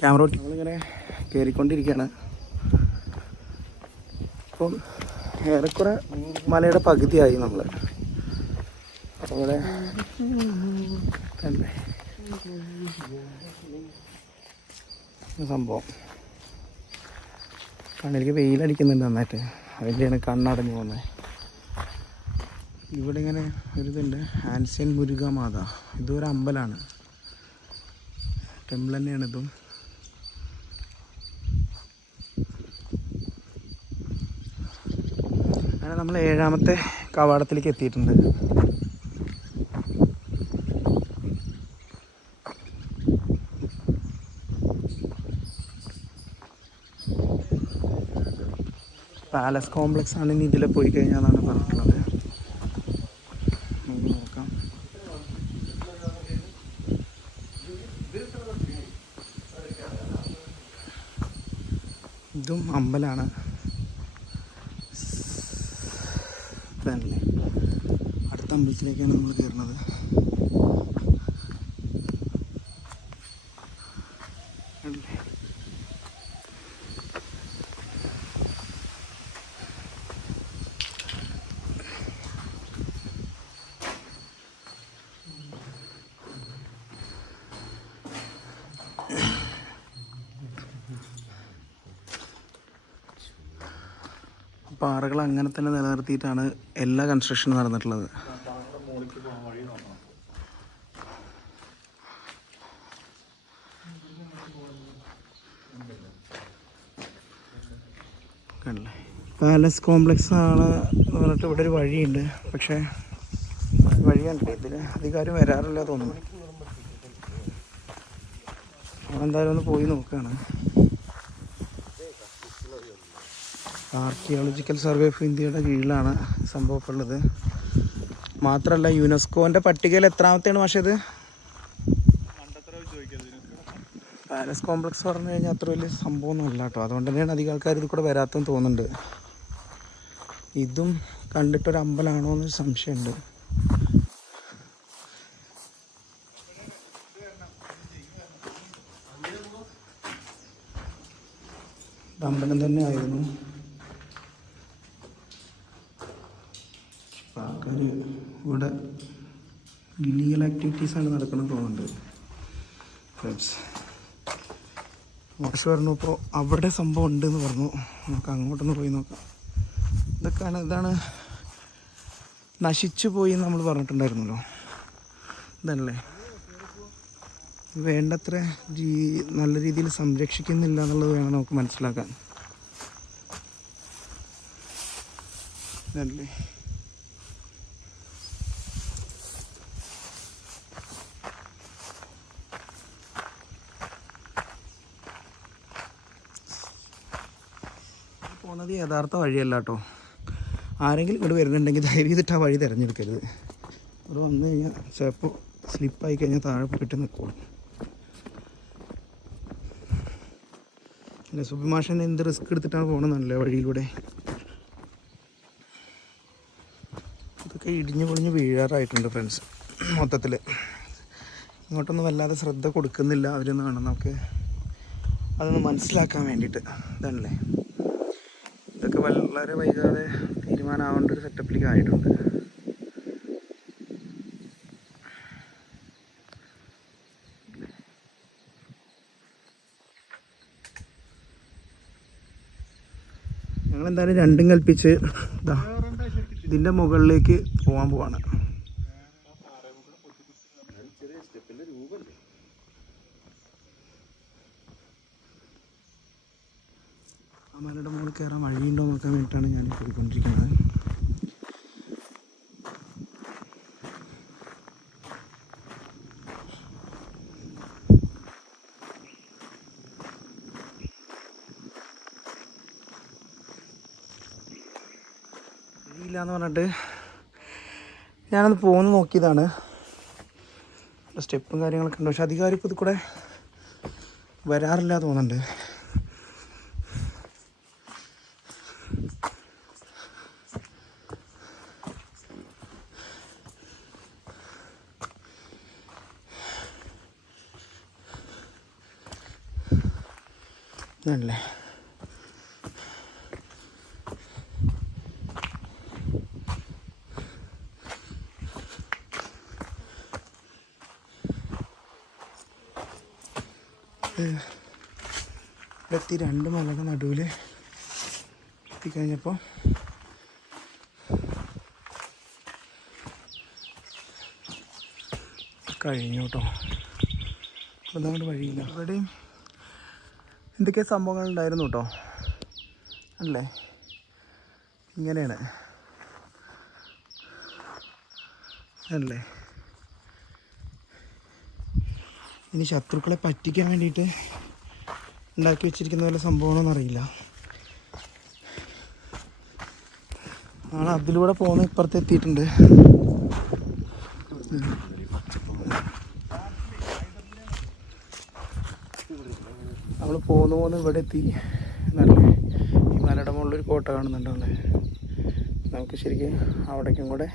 Camera നമ്മളിങ്ങനെ കയറിക്കൊണ്ടിരിക്കുകയാണ്. അപ്പം ഏറെക്കുറെ മലയുടെ പകുതിയായി നമ്മൾ. അപ്പോൾ ഇവിടെ സംഭവം കണ്ണിലേക്ക് വെയിലടിക്കുന്നുണ്ട് നന്നായിട്ട്. അതിൻ്റെയാണ് കണ്ണടഞ്ഞു പോകുന്നത്. ഇവിടെ ഇങ്ങനെ ഒരിതുണ്ട്, ആൻഷ്യൻ മുരുക മാത. ഇതൊരു അമ്പലമാണ്, ടെമ്പിൾ തന്നെയാണ് ഇതും. അങ്ങനെ നമ്മൾ 7ാമത്തെ കവാടത്തിലേക്ക് എത്തിയിട്ടുണ്ട്. പാലസ് കോംപ്ലക്സ് ആണ് ഇനി ഇതിൽ പോയി കഴിഞ്ഞാൽ എന്നാണ് പറഞ്ഞിട്ടുള്ളത്. നമുക്ക് നോക്കാം. ഇതും അമ്പലമാണ്. ഇതല്ലേ അടുത്ത അമ്പലത്തിലേക്കാണ് നമ്മൾ കയറുന്നത്. പാറകൾ അങ്ങനെ തന്നെ നിലനിർത്തിയിട്ടാണ് എല്ലാ കൺസ്ട്രക്ഷനും നടന്നിട്ടുള്ളത്. പാലസ് കോംപ്ലക്സ് ആണ് എന്ന് പറഞ്ഞിട്ട് ഇവിടെ ഒരു വഴിയുണ്ട്. പക്ഷേ വഴിയുണ്ട്, ഇതിൽ അധികാരം വരാറില്ല തോന്നുന്നു. നമ്മളെന്തായാലും ഒന്ന് പോയി നോക്കുകയാണ്. ആർക്കിയോളജിക്കൽ സർവേ ഓഫ് ഇന്ത്യയുടെ കീഴിലാണ് സംഭവമുള്ളത്. മാത്രമല്ല യുനെസ്കോൻ്റെ പട്ടികയിൽ എത്രാമത്തെയാണ് പക്ഷേ ഇത് പാലസ് കോംപ്ലക്സ് പറഞ്ഞു കഴിഞ്ഞാൽ അത്ര വലിയ സംഭവമൊന്നും അല്ല കേട്ടോ. അതുകൊണ്ട് തന്നെയാണ് അധികം ആൾക്കാർ ഇത് കൂടെ വരാത്തെന്ന് തോന്നുന്നുണ്ട്. ഇതും കണ്ടിട്ടൊരു അമ്പലമാണോ എന്നൊരു സംശയമുണ്ട്. അമ്പലം തന്നെ ആയിരുന്നു. ആൾക്കാർ ഇവിടെ ഇല്ലീഗൽ ആക്ടിവിറ്റീസാണ് നടക്കുന്നത് തോന്നുന്നുണ്ട് ഫ്രണ്ട്സ്. മോശം പറഞ്ഞു. ഇപ്പോൾ അവിടെ സംഭവം ഉണ്ടെന്ന് പറഞ്ഞു. നമുക്ക് അങ്ങോട്ടൊന്ന് പോയി നോക്കാം. ഇതാണ് നശിച്ചു പോയി എന്ന് നമ്മൾ പറഞ്ഞിട്ടുണ്ടായിരുന്നല്ലോ. ഇതല്ലേ വേണ്ടത്ര നല്ല രീതിയിൽ സംരക്ഷിക്കുന്നില്ല എന്നുള്ളത് വേണം നമുക്ക് മനസ്സിലാക്കാൻ. ഇതല്ലേ പോകുന്നത് യഥാർത്ഥ വഴിയല്ല കേട്ടോ. ആരെങ്കിലും ഇവിടെ വരുന്നുണ്ടെങ്കിൽ ദയവ് ചെയ്തിട്ട് ആ വഴി തിരഞ്ഞെടുക്കരുത്. ഇവിടെ വന്നു കഴിഞ്ഞാൽ ചിലപ്പോൾ സ്ലിപ്പായി കഴിഞ്ഞാൽ താഴെ പോയിട്ട് നിൽക്കണം. അല്ല സുബിമാഷൻ എന്ത് റിസ്ക് എടുത്തിട്ടാണ് പോകണമെന്നല്ലേ വഴിയിലൂടെ. ഇതൊക്കെ ഇടിഞ്ഞു പൊളിഞ്ഞ് വീഴാറായിട്ടുണ്ട് ഫ്രണ്ട്സ്. മൊത്തത്തിൽ ഇങ്ങോട്ടൊന്നും വല്ലാതെ ശ്രദ്ധ കൊടുക്കുന്നില്ല അവരൊന്നും വേണം നമുക്ക് അതൊന്ന് മനസ്സിലാക്കാൻ വേണ്ടിയിട്ട്. ഇതാണല്ലേ ഇതൊക്കെ വളരെ വൈകാതെ തീരുമാനമാവേണ്ട ഒരു സെറ്റപ്പിലേക്ക് ആയിട്ടുണ്ട്. ഞങ്ങളെന്തായാലും രണ്ടും കൽപ്പിച്ച് ഇതിൻ്റെ മുകളിലേക്ക് പോകാൻ പോവാണ്. ആ മലയുടെ മുകളിൽ കയറാൻ വഴിയുണ്ടോ നോക്കാൻ വേണ്ടിയിട്ടാണ് ഞാൻ പോയിക്കൊണ്ടിരിക്കുന്നത്. വഴിയില്ലാന്ന് പറഞ്ഞിട്ട് ഞാനത് പോകുന്ന നോക്കിയതാണ്. സ്റ്റെപ്പും കാര്യങ്ങളൊക്കെ ഉണ്ട്. പക്ഷെ അധികാരം ഇപ്പോൾ ഇത് കൂടെ വരാറില്ല തോന്നുന്നുണ്ട്. ഇതല്ലേ എത്തി 2 മലയുടെ നടുവിൽ എത്തിക്കഴിഞ്ഞപ്പോൾ കഴിഞ്ഞു കേട്ടോ. അതുകൊണ്ട് വഴിയില്ല. ഇവിടെയും എന്തൊക്കെ സംഭവങ്ങൾ ഉണ്ടായിരുന്നു കേട്ടോ. അല്ലേ, ഇങ്ങനെയാണ് അല്ലേ. ഇനി ശത്രുക്കളെ പറ്റിക്കാൻ വേണ്ടിയിട്ട് ഉണ്ടാക്കി വെച്ചിരിക്കുന്ന വല്ല സംഭവമാണെന്ന് അറിയില്ല. നാളെ അതിലൂടെ പോകുന്ന ഇപ്പുറത്ത് എത്തിയിട്ടുണ്ട്. നമ്മൾ പോകുന്ന ഇവിടെ എത്തി. നല്ല ഈ മലയുടെ മുകളിലൊരു കോട്ട കാണുന്നുണ്ടല്ലേ. നമുക്ക് ശരിക്കും അവിടേക്കും കൂടെ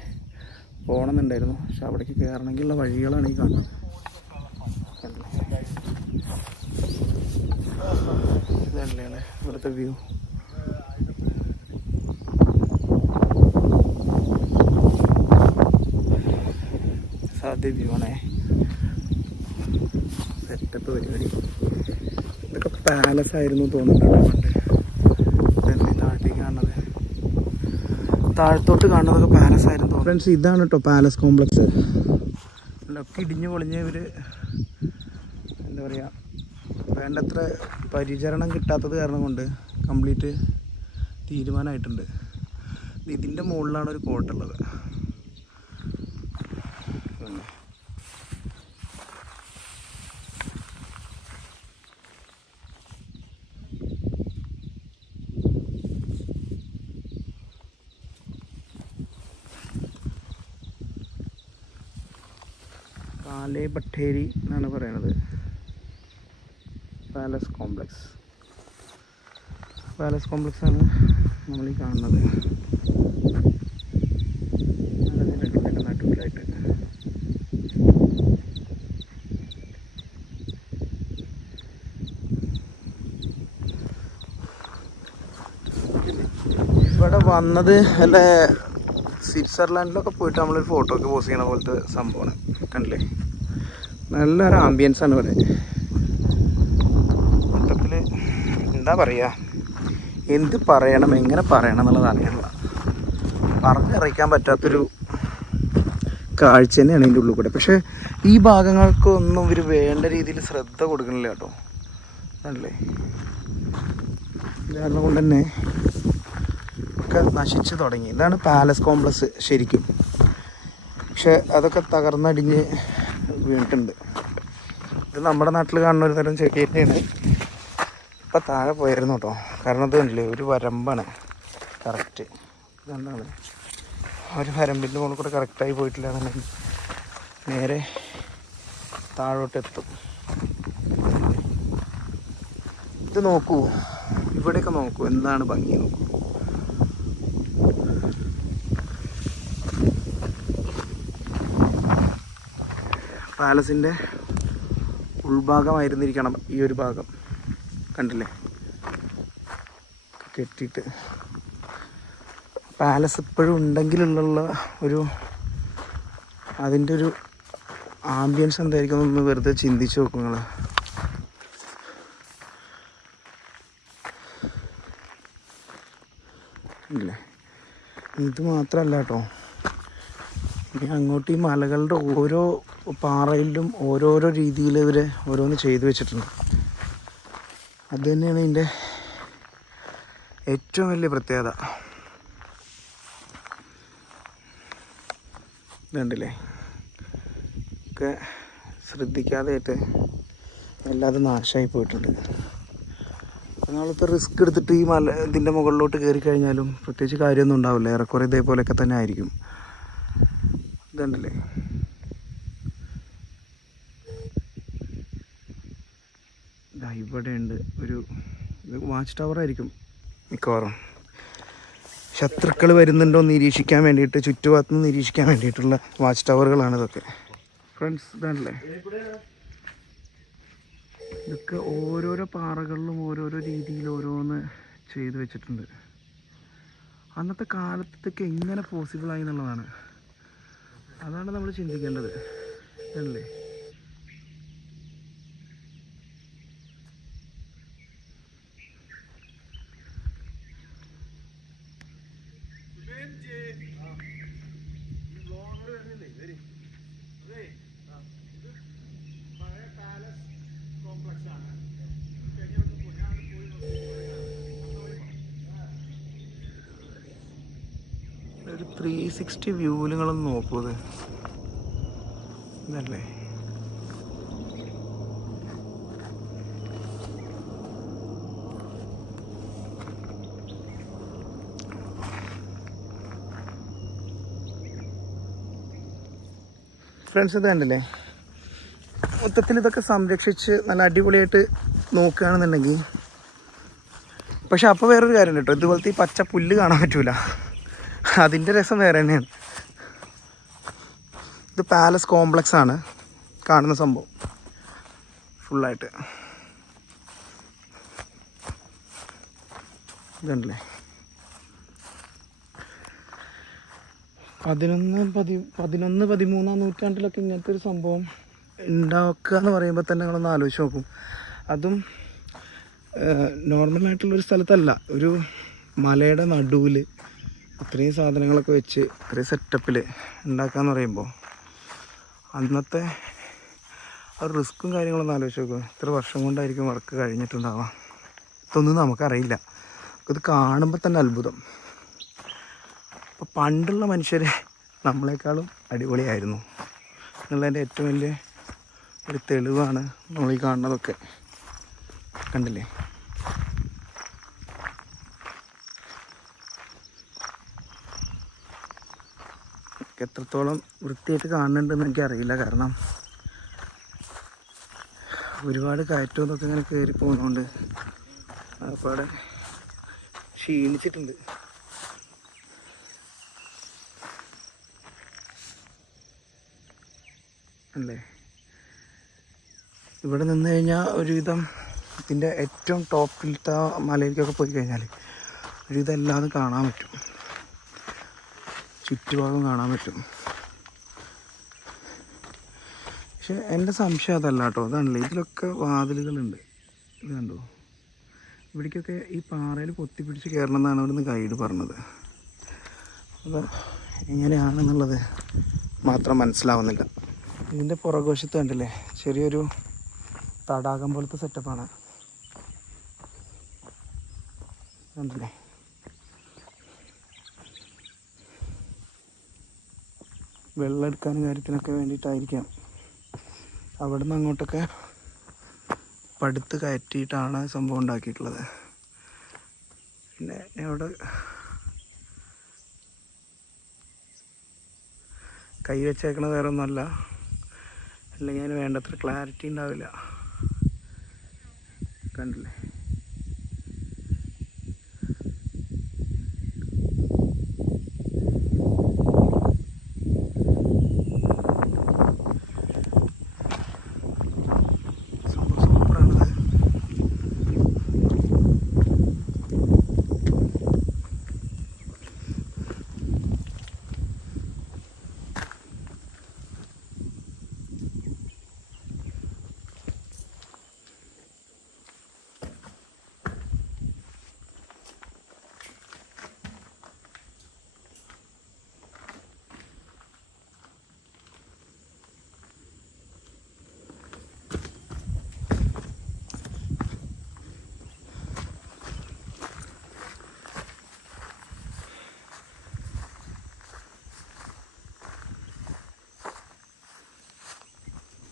പോകണമെന്നുണ്ടായിരുന്നു. പക്ഷെ അവിടേക്ക് കയറണമെങ്കിലുള്ള വഴികളാണ് ഈ കാണുന്നത്. ഇതല്ലേ ഇവിടുത്തെ വ്യൂ. സാധ്യ വ്യൂ ആണേ. സെറ്റപ്പ് പരിപാടി. ഇതൊക്കെ പാലസ് ആയിരുന്നു തോന്നുന്നുണ്ട് പണ്ട്. താഴത്തേക്ക് കാണുന്നത്, താഴത്തോട്ട് കാണുന്നതൊക്കെ പാലസ് ആയിരുന്നു. ഫ്രണ്ട്സ്, ഇതാണ് കേട്ടോ പാലസ് കോംപ്ലക്സ്. ഒക്കെ ഇടിഞ്ഞു പൊളിഞ്ഞ് ഇവർ എന്താ പറയുക, വേണ്ടത്ര പരിചരണം കിട്ടാത്തത് കാരണം കൊണ്ട് കംപ്ലീറ്റ് തീരുമാനമായിട്ടുണ്ട്. ഇതിൻ്റെ മുകളിലാണ് ഒരു കോട്ടുള്ളത്. കാലേ ബട്ടേരി എന്നാണ് പറയണത്. പാലസ് കോംപ്ലക്സ് ആണ് നമ്മളീ കാണുന്നത്. നടുവിലായിട്ട് ഇവിടെ വന്നത് അല്ലേ, സ്വിറ്റ്സർലാൻഡിലൊക്കെ പോയിട്ട് നമ്മളൊരു ഫോട്ടോ ഒക്കെ പോസ്റ്റ് ചെയ്യണ പോലത്തെ സംഭവമാണ്. കണ്ടില്ലേ, നല്ലൊരു ആംബിയൻസ് ആണ് ഇവിടെ. മൊത്തത്തിൽ എന്താ പറയുക, എന്ത് പറയണം എങ്ങനെ പറയണം എന്നുള്ളത് അറിയാനുള്ള പറഞ്ഞറിയിക്കാൻ പറ്റാത്തൊരു കാഴ്ച തന്നെയാണ് ഇതിൻ്റെ ഉള്ളിൽ കൂടെ. പക്ഷേ ഈ ഭാഗങ്ങൾക്കൊന്നും ഇവർ വേണ്ട രീതിയിൽ ശ്രദ്ധ കൊടുക്കണില്ല കേട്ടോ. അല്ലേ, കാരണം കൊണ്ട് തന്നെ ഒക്കെ നശിച്ചു തുടങ്ങി. ഇതാണ് പാലസ് കോംപ്ലക്സ് ശരിക്കും. പക്ഷെ അതൊക്കെ തകർന്നടിഞ്ഞ് വീണിട്ടുണ്ട്. ഇത് നമ്മുടെ നാട്ടിൽ കാണുന്ന ഒരു തരം ചെടി തന്നെയാണ്. ഇപ്പം താഴെ പോയിരുന്നു കേട്ടോ. കാരണം ഇത് കണ്ടില്ലേ, ഒരു വരമ്പാണ് കറക്റ്റ്. ഇതെന്താണ്, ഒരു വരമ്പിൻ്റെ മുകളിൽ കൂടെ കറക്റ്റായി പോയിട്ടില്ലാന്നുണ്ടെങ്കിൽ നേരെ താഴോട്ടെത്തും. ഇത് നോക്കൂ, ഇവിടെയൊക്കെ നോക്കൂ, എന്താണ് ഭംഗി നോക്കൂ. പാലസിൻ്റെ ഉൾഭാഗമായിരുന്നിരിക്കണം ഈ ഒരു ഭാഗം. കണ്ടില്ലേ, കെട്ടിയിട്ട് പാലസ് ഇപ്പോഴും ഉണ്ടെങ്കിലുള്ള ഒരു അതിൻ്റെ ഒരു ആംബിയൻസ് എന്തായിരിക്കും എന്ന് വെറുതെ ചിന്തിച്ച് നോക്കും നിങ്ങൾ. ഇല്ലേ, ഇത് മാത്രമല്ല കേട്ടോ, ഇനി അങ്ങോട്ട് ഈ മലകളുടെ ഓരോ പാറയിലും ഓരോരോ രീതിയിൽ ഇവർ ഓരോന്ന് ചെയ്തു വെച്ചിട്ടുണ്ട്. അത് തന്നെയാണ് ഇതിൻ്റെ ഏറ്റവും വലിയ പ്രത്യേകത. ഇതുണ്ടല്ലേ, ഒക്കെ ശ്രദ്ധിക്കാതെയായിട്ട് വല്ലാതെ നാശമായി പോയിട്ടുണ്ട്. നമ്മളിപ്പോൾ റിസ്ക് എടുത്തിട്ട് ഈ ഇതിൻ്റെ മുകളിലോട്ട് കയറി കഴിഞ്ഞാലും പ്രത്യേകിച്ച് കാര്യമൊന്നും ഉണ്ടാവില്ല. ഏറെക്കുറെ ഇതേപോലെയൊക്കെ തന്നെ ആയിരിക്കും. ഇതുണ്ടല്ലേ, ഇവിടെ ഉണ്ട് ഒരു വാച്ച് ടവർ ആയിരിക്കും മിക്കവാറും. ശത്രുക്കൾ വരുന്നുണ്ടോ നിരീക്ഷിക്കാൻ വേണ്ടിയിട്ട്, ചുറ്റുഭാഗത്തുനിന്ന് നിരീക്ഷിക്കാൻ വേണ്ടിയിട്ടുള്ള വാച്ച് ടവറുകളാണ് ഇതൊക്കെ. ഫ്രണ്ട്സ്, ഇതാണല്ലേ ഇതൊക്കെ ഓരോരോ പാറകളിലും ഓരോരോ രീതിയിൽ ഓരോന്ന് ചെയ്തു വെച്ചിട്ടുണ്ട്. അന്നത്തെ കാലത്തൊക്കെ എങ്ങനെ പോസിബിളായി എന്നുള്ളതാണ്. അതാണ് നമ്മൾ ചിന്തിക്കേണ്ടത് അല്ലേ. ഒരു 360 വ്യൂവിൽ നിങ്ങളൊന്ന് നോക്കൂ. ഇതല്ലേ ഫ്രണ്ട്സ്, ഇത് കണ്ടില്ലേ. മൊത്തത്തിൽ ഇതൊക്കെ സംരക്ഷിച്ച് നല്ല അടിപൊളിയായിട്ട് നോക്കുകയാണെന്നുണ്ടെങ്കിൽ, പക്ഷെ അപ്പോൾ വേറൊരു കാര്യം കേട്ടോ, ഇതുപോലത്തെ ഈ പച്ച പുല്ല് കാണാൻ പറ്റൂല. അതിൻ്റെ രസം വേറെ തന്നെയാണ്. ഇത് പാലസ് കോംപ്ലക്സ് ആണ് കാണുന്ന സംഭവം ഫുള്ളായിട്ട്. ഇതല്ലേ 11-13 നൂറ്റാണ്ടിലൊക്കെ ഇങ്ങനത്തെ ഒരു സംഭവം ഉണ്ടാക്കുക എന്ന് പറയുമ്പോൾ തന്നെ നിങ്ങളൊന്ന് ആലോചിച്ച് നോക്കും. അതും നോർമലായിട്ടുള്ളൊരു സ്ഥലത്തല്ല, ഒരു മലയുടെ നടുവിൽ ഇത്രയും സാധനങ്ങളൊക്കെ വെച്ച് ഒരു സെറ്റപ്പിൽ ഉണ്ടാക്കാന്ന് പറയുമ്പോൾ അന്നത്തെ ആ റിസ്ക്കും കാര്യങ്ങളൊന്നും ആലോചിച്ച് നോക്കും. ഇത്ര വർഷം കൊണ്ടായിരിക്കും വർക്ക് കഴിഞ്ഞിട്ടുണ്ടാവാം. ഇതൊന്നും നമുക്കറിയില്ല. ഇത് കാണുമ്പോൾ തന്നെ അത്ഭുതം. അപ്പോൾ പണ്ടുള്ള മനുഷ്യർ നമ്മളെക്കാളും അടിപൊളിയായിരുന്നു എന്നുള്ളതിൻ്റെ ഏറ്റവും വലിയ ഒരു തെളിവാണ് നമ്മളീ കാണുന്നതൊക്കെ. കണ്ടില്ലേ? എത്രത്തോളം വൃത്തിയായിട്ട് കാണുന്നുണ്ടെന്ന് എനിക്കറിയില്ല. കാരണം ഒരുപാട് കയറ്റവും ഇതൊക്കെ ഇങ്ങനെ കയറി പോകുന്നതുകൊണ്ട് അപ്പോൾ ക്ഷീണിച്ചിട്ടുണ്ട്. അല്ലേ, ഇവിടെ നിന്ന് കഴിഞ്ഞാൽ ഒരുവിധം ഇതിൻ്റെ ഏറ്റവും ടോപ്പിലത്തെ മലയിലേക്കൊക്കെ പോയി കഴിഞ്ഞാൽ ഒരുവിധം എല്ലാതും കാണാൻ പറ്റും, ചുറ്റുഭാഗം കാണാൻ പറ്റും. പക്ഷെ എൻ്റെ സംശയം അതല്ല കേട്ടോ. അതാണല്ലേ, ഇതിലൊക്കെ വാതിലുകളുണ്ട്. ഇത് കണ്ടോ, ഇവിടേക്കൊക്കെ ഈ പാറയിൽ പൊത്തിപ്പിടിച്ച് കയറണം എന്നാണ് ഇവിടുന്ന് ഗൈഡ് പറഞ്ഞത്. അത് എങ്ങനെയാണെന്നുള്ളത് മാത്രം മനസ്സിലാവുന്നില്ല. ഇതിൻ്റെ പുറകുവശത്ത് കണ്ടില്ലേ, ചെറിയൊരു തടാകം പോലത്തെ സെറ്റപ്പാണ്. കണ്ടില്ലേ, വെള്ളം എടുക്കാനും കാര്യത്തിനൊക്കെ വേണ്ടിയിട്ടായിരിക്കാം അവിടെ നിന്ന് അങ്ങോട്ടൊക്കെ പടുത്ത് കയറ്റിയിട്ടാണ് സംഭവം ഉണ്ടാക്കിയിട്ടുള്ളത്. പിന്നെ അവിടെ കൈ വെച്ചേക്കണ വേറെ ഒന്നുമല്ല, അല്ലെങ്കിൽ അതിന് വേണ്ടത്ര ക്ലാരിറ്റി ഉണ്ടാവില്ല. കണ്ടില്ലേ,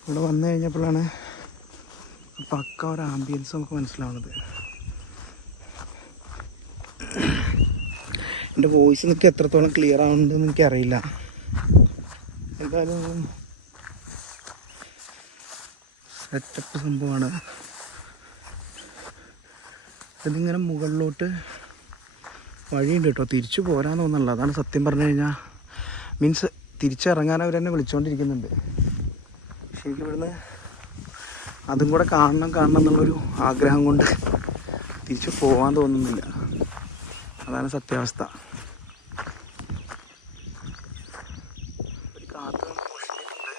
ഇവിടെ വന്നു കഴിഞ്ഞപ്പോഴാണ് പക്ക ഒരു ആംബിയൻസ് നമുക്ക് മനസ്സിലാവുന്നത്. എൻ്റെ വോയിസ് എനിക്ക് എത്രത്തോളം ക്ലിയർ ആവുന്നുണ്ടെന്ന് എനിക്കറിയില്ല. എന്തായാലും സെറ്റപ്പ് സംഭവമാണ്. ഇതിങ്ങനെ മുകളിലോട്ട് വഴിയുണ്ട് കേട്ടോ, തിരിച്ചു പോരാൻ തോന്നുന്നില്ല. അതാണ് സത്യം പറഞ്ഞു കഴിഞ്ഞാൽ. മീൻസ് തിരിച്ചിറങ്ങാൻ അവർ എന്നെ വിളിച്ചുകൊണ്ടിരിക്കുന്നുണ്ട്. ശരിക്കും ഇവിടുന്ന് അതും കൂടെ കാണണം എന്നുള്ളൊരു ആഗ്രഹം കൊണ്ട് തിരിച്ചു പോകാൻ തോന്നുന്നില്ല. അതാണ് സത്യാവസ്ഥ. ഒരു കാത്തു മുഷിഞ്ഞിട്ടുണ്ട്.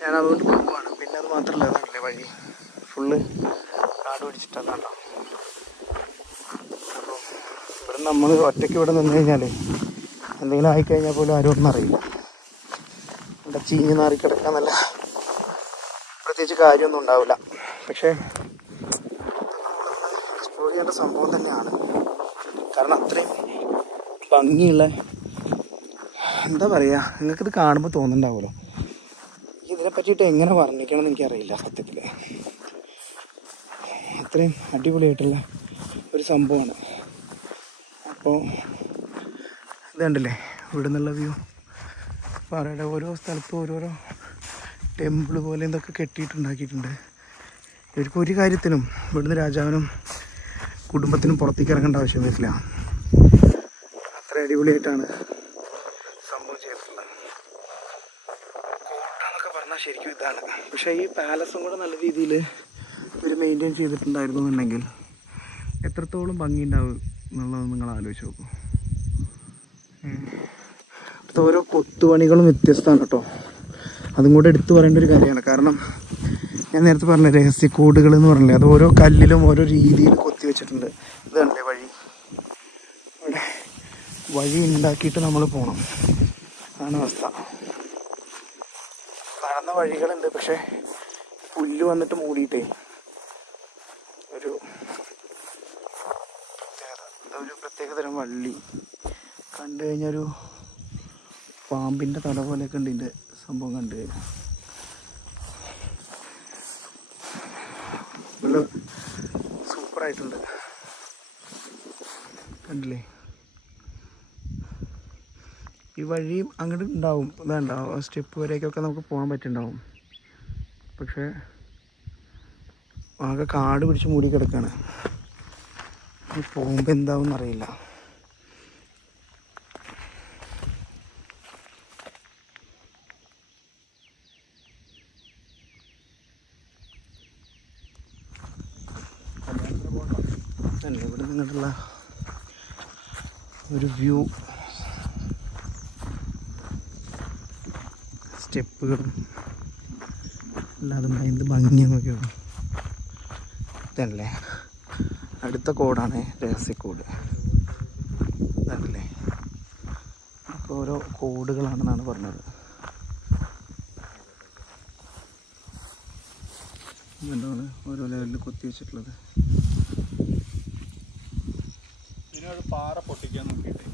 ഞാൻ അതുകൊണ്ട് പോവുകയാണ്. പിന്നെ അത് മാത്രമല്ല, അതല്ലേ വഴി ഫുള്ള് കാട് പിടിച്ചിട്ടതാണ്. അപ്പോൾ ഇവിടെ നമ്മൾ ഒറ്റയ്ക്ക് ഇവിടെ നിന്ന് കഴിഞ്ഞാൽ എന്തെങ്കിലും ആയിക്കഴിഞ്ഞാൽ പോലും ആരും ഒന്നും അറിയില്ല. ഇവിടെ ചീഞ്ഞ് നാറി കിടക്കാൻ നല്ല പ്രത്യേകിച്ച് കാര്യമൊന്നും ഉണ്ടാവില്ല. പക്ഷേ എക്സ്പ്ലോർ ചെയ്യേണ്ട സംഭവം തന്നെയാണ്. കാരണം അത്രയും ഭംഗിയുള്ള, എന്താ പറയുക, നിങ്ങൾക്കിത് കാണുമ്പോൾ തോന്നുന്നുണ്ടാവുമല്ലോ, ഇതിനെ പറ്റിയിട്ട് എങ്ങനെ വർണ്ണിക്കണം എന്ന് എനിക്കറിയില്ല സത്യത്തിൽ. അത്രയും അടിപൊളിയായിട്ടുള്ള ഒരു സംഭവമാണ്. അപ്പോൾ ഇത് കണ്ടില്ലേ ഇവിടെ നിന്നുള്ള വ്യൂ. പാറയുടെ ഓരോ സ്ഥലത്തും ഓരോരോ ടെമ്പിൾ പോലെ എന്തൊക്കെ കെട്ടിയിട്ടുണ്ടാക്കിയിട്ടുണ്ട്. ഇവർക്ക് ഒരു കാര്യത്തിനും ഇവിടുന്ന് രാജാവിനും കുടുംബത്തിനും പുറത്തേക്ക് ഇറങ്ങേണ്ട ആവശ്യം വരില്ല. അത്ര അടിപൊളിയായിട്ടാണ് സംഭവം ചെയ്തിട്ടുള്ളത്. കോട്ട പറഞ്ഞാൽ ശരിക്കും ഇതാണ്. പക്ഷേ ഈ പാലസും കൂടെ നല്ല രീതിയിൽ ഇവർ മെയിൻറ്റെയിൻ ചെയ്തിട്ടുണ്ടായിരുന്നു എന്നുണ്ടെങ്കിൽ എത്രത്തോളം ഭംഗി ഉണ്ടാവും എന്നുള്ളത് നിങ്ങൾ ആലോചിച്ച് നോക്കൂ. അടുത്ത ഓരോ കൊത്തുപണികളും വ്യത്യസ്തമാണ് കേട്ടോ. അതും കൂടെ എടുത്തു പറയേണ്ട ഒരു കാര്യമാണ്. കാരണം ഞാൻ നേരത്തെ പറഞ്ഞ രഹസ്യക്കൂടുകൾ എന്ന് പറഞ്ഞില്ലേ, അത് ഓരോ കല്ലിലും ഓരോ രീതിയിൽ കൊത്തി വെച്ചിട്ടുണ്ട്. ഇത് കണ്ടില്ലേ വഴി, ഇവിടെ വഴി ഉണ്ടാക്കിയിട്ട് നമ്മൾ പോകണം. അതാണ് അവസ്ഥ. നടന്ന വഴികളുണ്ട്, പക്ഷെ പുല്ല് വന്നിട്ട് മൂടിയിട്ടേ ഒരു പ്രത്യേകതരം വള്ളി കണ്ടു കഴിഞ്ഞൊരു പാമ്പിൻ്റെ തല പോലെയൊക്കെ ഉണ്ട് ഇതിൻ്റെ സംഭവം കണ്ടു കഴിഞ്ഞാൽ. നല്ല സൂപ്പറായിട്ടുണ്ട്. കണ്ടില്ലേ, ഈ വഴി അങ്ങോട്ട് ഉണ്ടാവും, വേണ്ട സ്റ്റെപ്പ് വരേക്കൊക്കെ നമുക്ക് പോകാൻ പറ്റുന്നുണ്ടാവും. പക്ഷേ ആകെ കാട് പിടിച്ച് മൂടി കിടക്കുകയാണ്. പോകുമ്പോൾ എന്താവും എന്നറിയില്ല. ഇവിടെ നിന്നിട്ടുള്ള ഒരു വ്യൂ, സ്റ്റെപ്പുകളും അല്ലാതെ എന്ത് ഭംഗിയാന്ന് നോക്കിയോ. ഇതല്ലേ അടുത്ത കോഡാണ് രഹസ്യക്കോഡ്. ഇതല്ലേ, അപ്പോൾ ഓരോ കോഡുകളാണെന്നാണ് പറഞ്ഞത്. ഇതുകൊണ്ടാണ് ഓരോ ലെവലിൽ കൊത്തി വെച്ചിട്ടുള്ളത്. ഇതിനൊരു പാറ പൊട്ടിക്കാൻ നോക്കിയിട്ട്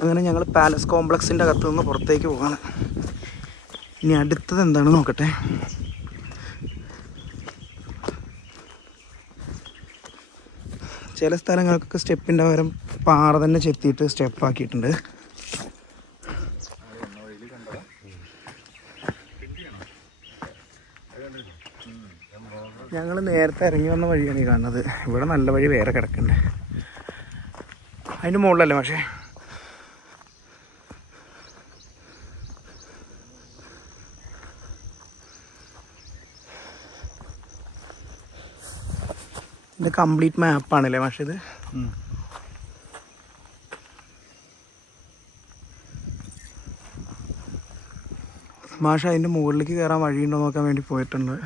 അങ്ങനെ ഞങ്ങൾ പാലസ് കോംപ്ലക്സിൻ്റെ അകത്ത് നിന്ന് പുറത്തേക്ക് പോവാണ്. ഇനി അടുത്തത് എന്താണെന്ന് നോക്കട്ടെ. ചില സ്ഥലങ്ങൾക്കൊക്കെ സ്റ്റെപ്പിൻ്റെ പകരം പാറ തന്നെ ചെത്തിയിട്ട് സ്റ്റെപ്പാക്കിയിട്ടുണ്ട്. ഞങ്ങൾ നേരത്തെ ഇറങ്ങി വന്ന വഴിയാണ് ഈ കാണുന്നത്. ഇവിടെ നല്ല വഴി വേറെ കിടക്കണ്ടേ, അതിൻ്റെ മുകളിലല്ലേ. പക്ഷേ ഇത് കംപ്ലീറ്റ് മാപ്പാണല്ലേ പക്ഷേ ഇത്. മാഷ അതിൻ്റെ മുകളിലേക്ക് കയറാൻ വഴിയുണ്ടോ നോക്കാൻ വേണ്ടി പോയിട്ടുണ്ട്.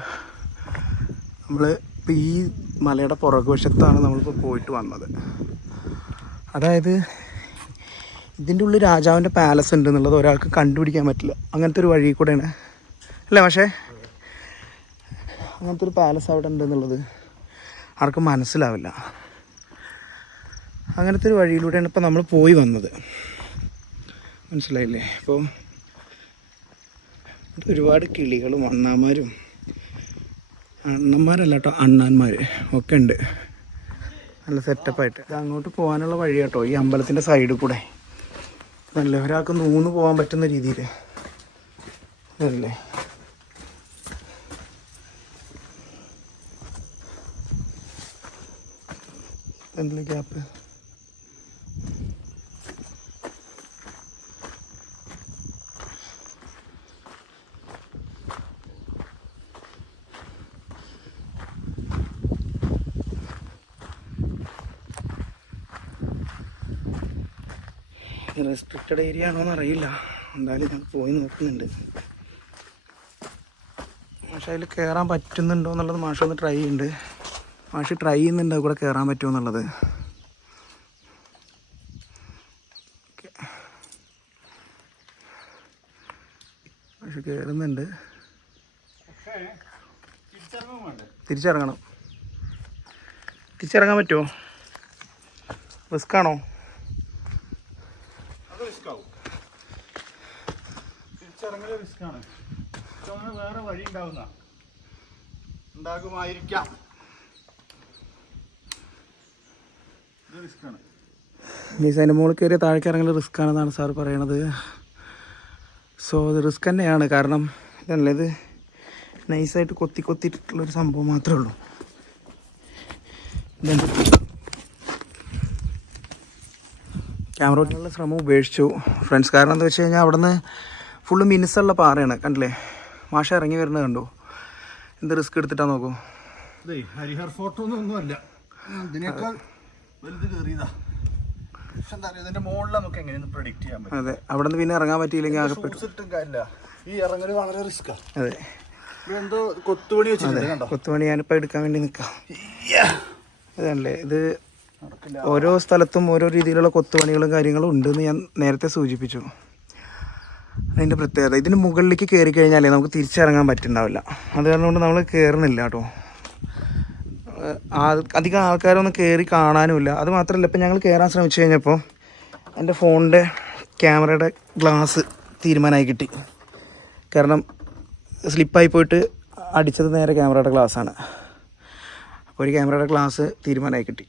നമ്മൾ ഇപ്പോൾ ഈ മലയുടെ പുറകുവശത്താണ് നമ്മളിപ്പോൾ പോയിട്ട് വന്നത്. അതായത് ഇതിൻ്റെ ഉള്ളിൽ രാജാവിൻ്റെ പാലസ് ഉണ്ട് എന്നുള്ളത് ഒരാൾക്ക് കണ്ടുപിടിക്കാൻ പറ്റില്ല. അങ്ങനത്തെ ഒരു വഴി കൂടെയാണ് അല്ലേ പക്ഷേ, അങ്ങനത്തെ ഒരു പാലസ് അവിടെ ഉണ്ട് എന്നുള്ളത് ആർക്കും മനസ്സിലാവില്ല. അങ്ങനത്തെ ഒരു വഴിയിലൂടെയാണ് ഇപ്പോൾ നമ്മൾ പോയി വന്നത്, മനസ്സിലായില്ലേ. ഇപ്പോൾ ഒരുപാട് കിളികളും അണ്ണാന്മാരും, അണ്ണന്മാരല്ല കേട്ടോ അണ്ണാന്മാർ ഒക്കെ ഉണ്ട്, നല്ല സെറ്റപ്പായിട്ട്. ഇത് അങ്ങോട്ട് പോകാനുള്ള വഴി കേട്ടോ, ഈ അമ്പലത്തിൻ്റെ സൈഡിൽ കൂടെ. നല്ല ഒരാൾക്ക് നൂന്ന് പോകാൻ പറ്റുന്ന രീതിയിൽ ഇതല്ലേ. എന്തിലെ ഗ്യാപ്പ്. റെസ്ട്രിക്റ്റഡ് ഏരിയ ആണോന്ന് അറിയില്ല. എന്തായാലും ഞാൻ പോയി നോക്കുന്നുണ്ട്. മാഷ് അതിൽ കയറാൻ പറ്റുന്നുണ്ടോ എന്നുള്ളത് മാഷ് ഒന്ന് ട്രൈ ചെയ്യുന്നുണ്ട്. മാഷ് ട്രൈ ചെയ്യുന്നുണ്ട് അത് കൂടെ കയറാൻ പറ്റുമോ എന്നുള്ളത്. ഓക്കെ, മാഷ് കയറുന്നുണ്ട്. തിരിച്ചിറങ്ങണം. തിരിച്ചിറങ്ങാൻ പറ്റുമോ? റിസ്ക്കാണോ? തിരിച്ചിറങ്ങൽ റിസ്ക്കാണ്. വേറെ വഴി ഉണ്ടാകുമായിരിക്കാം. ഇത് റിസ്ക്കാണ്. അതിൻ്റെ മുകളിൽ കയറി താഴേക്ക് ഇറങ്ങൽ റിസ്ക് ആണെന്നാണ് സാർ പറയണത്. സോ അത് റിസ്ക് തന്നെയാണ്. കാരണം ഇതല്ലേ, ഇത് നൈസായിട്ട് കൊത്തിയിട്ടുള്ളൊരു സംഭവം മാത്രമേ ഉള്ളൂ. ക്യാമറ ഓട്ടിനുള്ള ശ്രമം ഉപേക്ഷിച്ചു ഫ്രണ്ട്സ്. കാരണം എന്താ വെച്ച് കഴിഞ്ഞാൽ അവിടെ നിന്ന് ഫുള്ള് മിനുസുള്ള പാറയാണ്. കണ്ടില്ലേ, മാഷ ഇറങ്ങി വരുന്നത് കണ്ടോ? എന്ത് റിസ്ക് എടുത്തിട്ടാ നോക്കൂ. ഇതേ ഹരിഹർ ഫോർട്ട് ഒന്നുമല്ല, ഇതിനേക്കാൾ വലുത് കയറിയതാ. പക്ഷെ എന്താ പറയുക, ഇതിന്റെ മുകളിൽ നമുക്ക് എങ്ങനെയൊന്ന് പ്രെഡിക്റ്റ് ചെയ്യാൻ പറ്റും. അതെ, അവിടെ നിന്ന് പിന്നെ ഇറങ്ങാൻ പറ്റിയില്ലെങ്കിൽ ആകെപ്പെട്ടു. ഈ ഇറങ്ങൽ വളരെ റിസ്ക്കാണ്. അതെ, എന്തോ കൊത്തുപണി വെച്ചിട്ടുണ്ട് കണ്ടോ? കൊത്തുപണി ഞാനിപ്പോൾ എടുക്കാൻ വേണ്ടി നിൽക്കാം. അതല്ലേ, ഇത് ഓരോ സ്ഥലത്തും ഓരോ രീതിയിലുള്ള കൊത്തുപണികളും കാര്യങ്ങളും ഉണ്ടെന്ന് ഞാൻ നേരത്തെ സൂചിപ്പിച്ചു. അതിൻ്റെ പ്രത്യേകത, ഇതിന് മുകളിലേക്ക് കയറി കഴിഞ്ഞാലേ നമുക്ക് തിരിച്ചിറങ്ങാൻ പറ്റുന്നുണ്ടാവില്ല. അത് കാരണം കൊണ്ട് നമ്മൾ കയറുന്നില്ല കേട്ടോ. അധികം ആൾക്കാരൊന്നും കയറി കാണാനുമില്ല. അത് മാത്രമല്ല, ഇപ്പം ഞങ്ങൾ കയറാൻ ശ്രമിച്ചു കഴിഞ്ഞപ്പോൾ എൻ്റെ ഫോണിൻ്റെ ക്യാമറയുടെ ഗ്ലാസ് തീരുമാനമായി കിട്ടി. കാരണം സ്ലിപ്പായി പോയിട്ട് അടിച്ചത് നേരെ ക്യാമറയുടെ ഗ്ലാസ്സാണ്. അപ്പോൾ ഒരു ക്യാമറയുടെ ഗ്ലാസ് തീരുമാനമായി കിട്ടി.